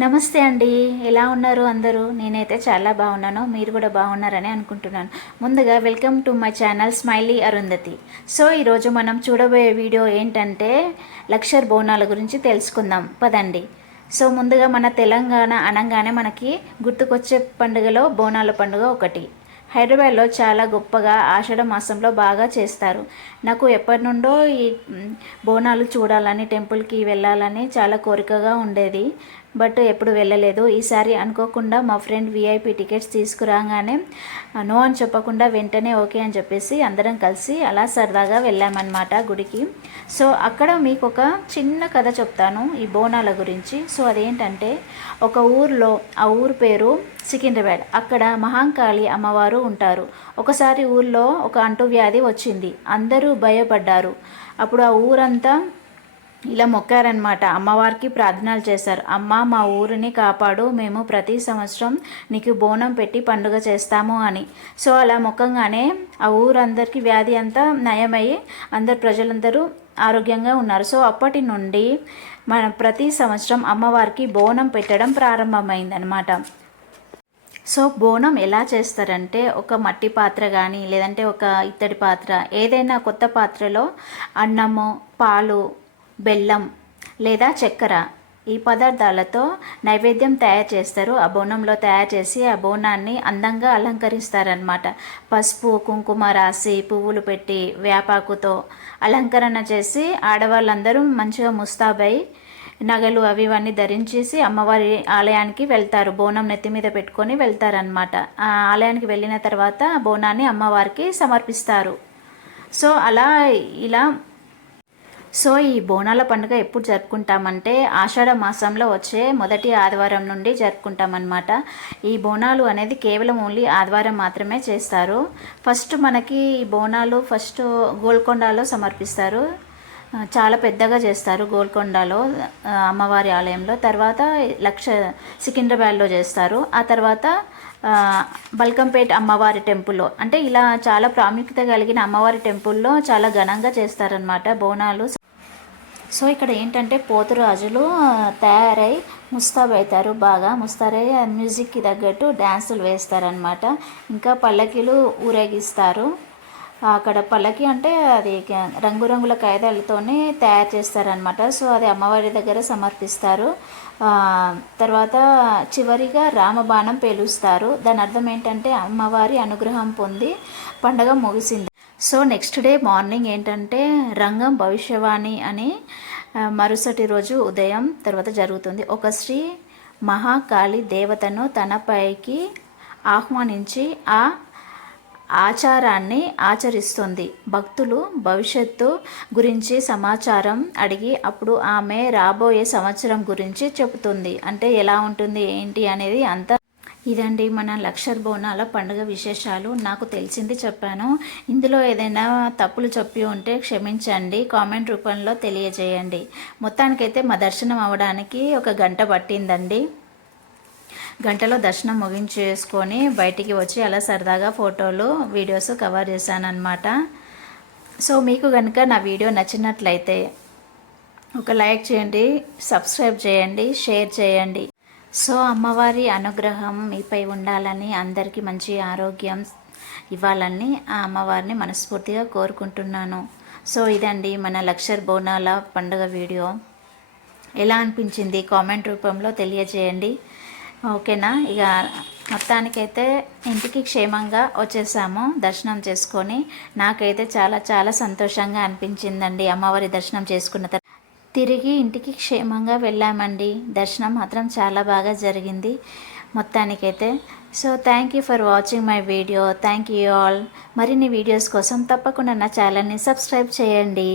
నమస్తే అండి. ఎలా ఉన్నారు అందరూ? నేనైతే చాలా బాగున్నాను. మీరు కూడా బాగున్నారని అనుకుంటున్నాను. ముందుగా welcome to my channel Smiley Arundhati. So ఈరోజు మనం చూడబోయే వీడియో ఏంటంటే లక్షర్ బోనాల గురించి తెలుసుకుందాం. పదండి. సో ముందుగా మన తెలంగాణ అనగానే మనకి గుర్తుకొచ్చే పండుగలో బోనాల పండుగ ఒకటి. హైదరాబాద్లో చాలా గొప్పగా ఆషాఢ మాసంలో బాగా చేస్తారు. నాకు ఎప్పటి నుండో ఈ బోనాలు చూడాలని టెంపుల్కి వెళ్ళాలని చాలా కోరికగా ఉండేది. బట్ ఎప్పుడు వెళ్ళలేదు. ఈసారి అనుకోకుండా మా ఫ్రెండ్ విఐపి టికెట్స్ తీసుకురాగానే నో అని చెప్పకుండా వెంటనే ఓకే అని చెప్పేసి అందరం కలిసి అలా సరదాగా వెళ్ళామన్నమాట గుడికి. సో అక్కడ మీకు ఒక చిన్న కథ చెప్తాను ఈ బోనాల గురించి. సో అదేంటంటే ఒక ఊర్లో ఆ ఊరు పేరు సికింద్రాబాద్. అక్కడ మహాంకాళి అమ్మవారు ఉంటారు. ఒకసారి ఊర్లో ఒక అంటువ్యాధి వచ్చింది. అందరూ భయపడ్డారు. అప్పుడు ఆ ఊరంతా ఇలా మొక్కారనమాట అమ్మవారికి ప్రార్థనలు చేశారు. అమ్మ మా ఊరిని కాపాడు. మేము ప్రతి సంవత్సరం నీకు బోనం పెట్టి పండుగ చేస్తాము అని. సో అలా మొక్కంగానే ఆ ఊరందరికీ వ్యాధి అంతా నయమయ్యి అందరు ప్రజలందరూ ఆరోగ్యంగా ఉన్నారు. సో అప్పటి నుండి మన ప్రతి సంవత్సరం అమ్మవారికి బోనం పెట్టడం ప్రారంభమైందనమాట సో బోనం ఎలా చేస్తారంటే ఒక మట్టి పాత్ర కానీ లేదంటే ఒక ఇత్తడి పాత్ర ఏదైనా కొత్త పాత్రలో అన్నము పాలు బెల్లం లేదా చక్కెర ఈ పదార్థాలతో నైవేద్యం తయారు చేస్తారు. ఆ బోనంలో తయారు చేసి ఆ బోనాన్ని అందంగా అలంకరిస్తారనమాట పసుపు కుంకుమ రాసి పువ్వులు పెట్టి వేపాకుతో అలంకరణ చేసి ఆడవాళ్ళందరూ మంచిగా ముస్తాబై నగలు అవి ఇవన్నీ ధరించేసి అమ్మవారి ఆలయానికి వెళ్తారు. బోనం నెత్తి మీద పెట్టుకొని వెళ్తారనమాట ఆ ఆలయానికి వెళ్ళిన తర్వాత ఆ బోనాన్ని అమ్మవారికి సమర్పిస్తారు. సో అలా ఇలా సో ఈ బోనాల పండుగ ఎప్పుడు జరుపుకుంటామంటే ఆషాఢ మాసంలో వచ్చే మొదటి ఆదివారం నుండి జరుపుకుంటామన్నమాట. ఈ బోనాలు అనేది కేవలం ఓన్లీ ఆదివారం మాత్రమే చేస్తారు. ఫస్ట్ మనకి ఈ బోనాలు ఫస్ట్ గోల్కొండలో సమర్పిస్తారు. చాలా పెద్దగా చేస్తారు గోల్కొండలో అమ్మవారి ఆలయంలో. తర్వాత లక్ష సికింద్రాబాద్లో చేస్తారు. ఆ తర్వాత బల్కంపేట్ అమ్మవారి టెంపుల్లో. అంటే ఇలా చాలా ప్రాముఖ్యత కలిగిన అమ్మవారి టెంపుల్లో చాలా ఘనంగా చేస్తారనమాట బోనాలు. సో ఇక్కడ ఏంటంటే పోతురాజులు తయారై తయారై ముస్తాబవుతారు బాగా. ముస్తారై మ్యూజిక్కి తగ్గట్టు డ్యాన్సులు వేస్తారనమాట ఇంకా పల్లకీలు ఊరేగిస్తారు. అక్కడ పల్లకి అంటే అది రంగురంగుల కాగితాలతోనే తయారు చేస్తారనమాట సో అది అమ్మవారి దగ్గర సమర్పిస్తారు. తర్వాత చివరిగా రామబాణం పేలుస్తారు. దాని అర్థం ఏంటంటే అమ్మవారి అనుగ్రహం పొంది పండగ ముగిసింది. సో నెక్స్ట్ డే మార్నింగ్ ఏంటంటే రంగం భవిష్యవాణి అని మరుసటి రోజు ఉదయం తర్వాత జరుగుతుంది. ఒక శ్రీ మహాకాళి దేవతను తనపైకి ఆహ్వానించి ఆ ఆచారాన్ని ఆచరిస్తుంది. భక్తులు భవిష్యత్తు గురించి సమాచారం అడిగి అప్పుడు ఆమె రాబోయే సంవత్సరం గురించి చెబుతుంది. అంటే ఎలా ఉంటుంది ఏంటి అనేది అంత ఇదండి మన లక్షర్ బోనాల పండుగ విశేషాలు. నాకు తెలిసింది చెప్పాను. ఇందులో ఏదైనా తప్పులు చెప్పి ఉంటే క్షమించండి. కామెంట్ రూపంలో తెలియజేయండి. మొత్తానికైతే మా దర్శనం అవడానికి ఒక గంట పట్టిందండి. గంటలో దర్శనం ముగించేసుకొని బయటికి వచ్చి అలా సరదాగా ఫోటోలు వీడియోస్ కవర్ చేశాను సో మీకు కనుక నా వీడియో నచ్చినట్లయితే ఒక లైక్ చేయండి సబ్స్క్రైబ్ చేయండి షేర్ చేయండి. సో అమ్మవారి అనుగ్రహం మీపై ఉండాలని అందరికీ మంచి ఆరోగ్యం ఇవ్వాలని ఆ అమ్మవారిని మనస్ఫూర్తిగా కోరుకుంటున్నాను. సో ఇదండి మన లక్షర్ బోనాల పండుగ వీడియో. ఎలా అనిపించింది కామెంట్ రూపంలో తెలియజేయండి. ఓకేనా? ఇక మొత్తానికైతే ఇంటికి క్షేమంగా వచ్చేసాము దర్శనం చేసుకొని. నాకైతే చాలా చాలా సంతోషంగా అనిపించిందండి అమ్మవారి దర్శనం చేసుకున్న తర్వాత తిరిగి ఇంటికి క్షేమంగా వెళ్ళామండి. దర్శనం మాత్రం చాలా బాగా జరిగింది మొత్తానికైతే. So thank you for watching my video thank you all మరిన్ని వీడియోస్ కోసం తప్పకుండా నా ఛానల్ని సబ్స్క్రైబ్ చేయండి.